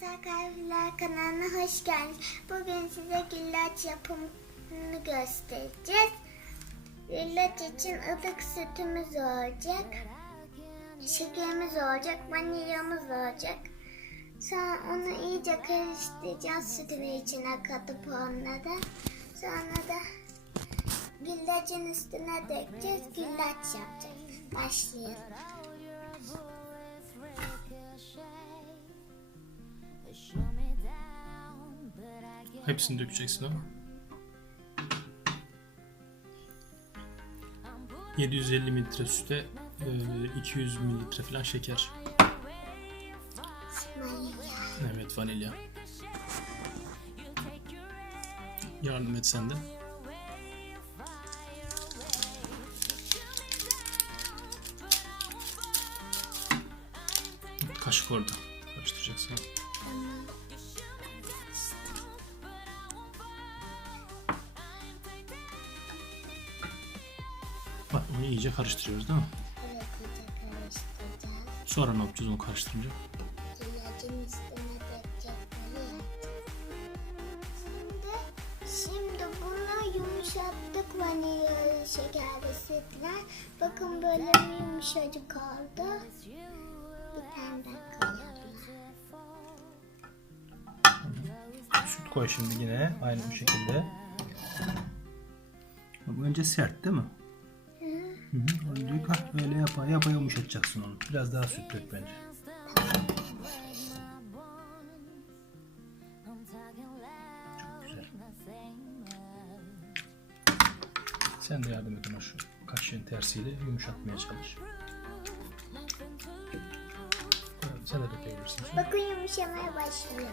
Masal Kahveler kanalına hoş geldiniz. Bugün size güllaç yapımını göstereceğiz. Güllaç için ılık sütümüz olacak. Şekerimiz olacak, vanilyamız olacak. Sonra onu iyice karıştıracağız sütü ve içine katıp onları. Sonra da güllacın üstüne dökeceğiz, güllaç yapacağız. Başlayalım. Hepsini dökeceksin ama. 750 mililitre süte e, 200 mililitre falan şeker. Vanilya. Evet vanilya. Yardım et sen de. Kaşık orada. Karıştıracaksın. Bak onu iyice karıştırıyoruz değil mi? Evet, iyice karıştıracağız. Sonra ne yapacağız onu karıştırınca? İlacın üstüne. Şimdi, şimdi bunu yumuşattık vanilya şekerli sütle. Bakın böyle yumuşacık oldu. Bir tane daha koyalım. Süt koy şimdi yine aynı bu şekilde. Bu önce sert değil mi? Hı hı. Dök, ha, böyle yapa yapa yumuşatacaksın onu. Biraz daha süt dök bence. Çok güzel. Sen de yardım ona şu kaşığın tersiyle yumuşatmaya çalış. Evet, sen de dökebilirsin. Bakın yumuşamaya başlıyor.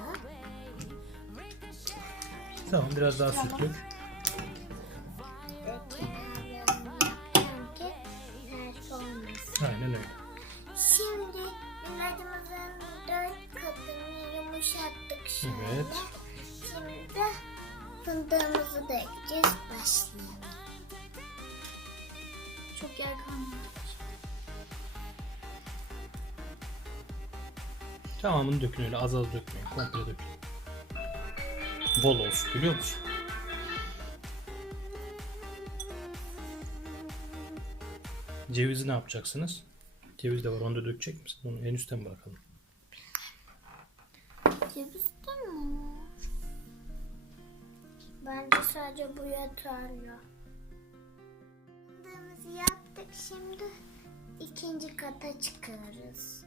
Tamam biraz daha süt dök. Şimdi ilacımızın dört katını yumuşattık şöyle. Evet. Şimdi fındığımızı dökeceğiz. Başlayalım. Çok yer kalmadı. Tamamını dökün öyle az az dökmeyin. Komple dökün. Bol olsun biliyor musun? Cevizi ne yapacaksınız? Ceviz de var onu da dökecek misin? Onu en üstten bırakalım. Ceviz de mi? Bence sadece bu yeterli. Fındığımızı yaptık. Şimdi ikinci kata çıkıyoruz.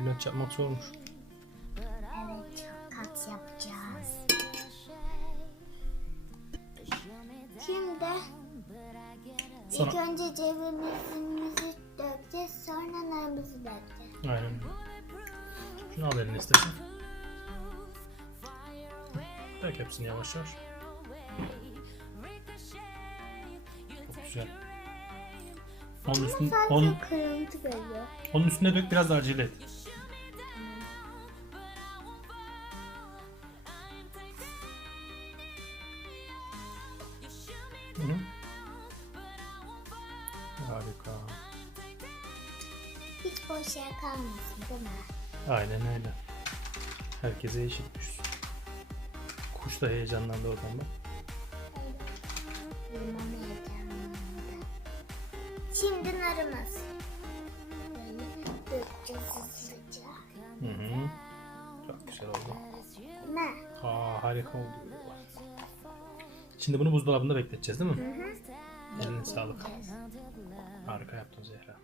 Güllaç yapmak zormuş. Evet, çok kat yapacağız. Şimdi ilk Sonra önce cevizimizi dökeceğiz, sonra narımızı dökeceğiz. aynen. Şunu al eline istersen. Dök hepsini yavaş yavaş. Çok güzel. Onun, üstün, Sadece onun, onun üstüne dök biraz acele et. Hı -hı. Harika. Hiç boş yer kalmasın değil mi? Aynen öyle. Herkese eşitmiş. Kuş da heyecanlandı oradan bak. Limon heyecanlandı. Şimdi narımız. Böyle dökeceğiz hızlıca. Hı hı. Çok güzel oldu. Ne? Aa, harika oldu. Şimdi bunu buzdolabında bekleteceğiz değil mi? Hı hı. Eline sağlık. Harika yaptın Zehra.